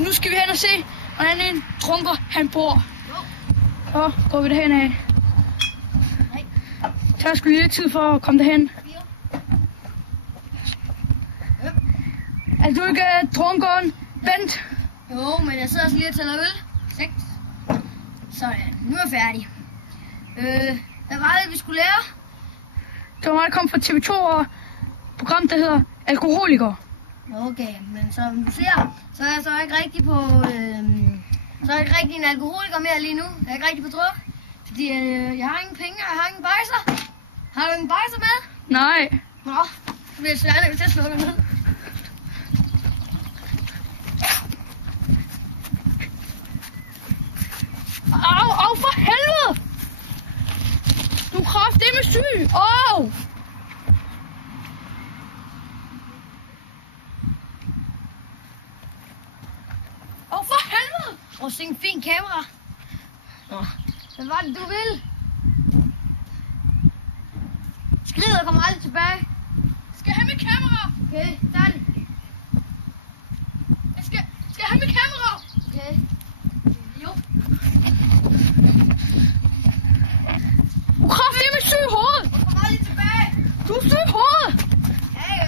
nu skal vi hen og se, hvordan en drunker han bor. Så går vi derhen af. Det tager sgu lige lidt tid for at komme derhen. Er du ikke drunkeren, Bent? Jo, men jeg sidder også lige og tæller øl. 6. Sådan, nu er jeg færdig. Hvad var det, vi skulle lære? Det var mig, der kom fra TV2 og program, der hedder Alkoholiker. Okay, men som du ser, så er jeg så ikke rigtig på... så er jeg ikke rigtig en alkoholiker mere lige nu. Jeg er ikke rigtig på druk. Fordi jeg har ingen penge, og jeg har ingen bajser. Har du en bajser med? Nej. Nå, så bliver jeg svært, hvis jeg slår dig ned. Au, for helvede! Du er kraftedeme syg! Au! Au, for helvede! Og se en fin kamera. Nå, hvad var det, du vil? Skrider kommer aldrig tilbage. Skal jeg have mit kamera? Okay, der er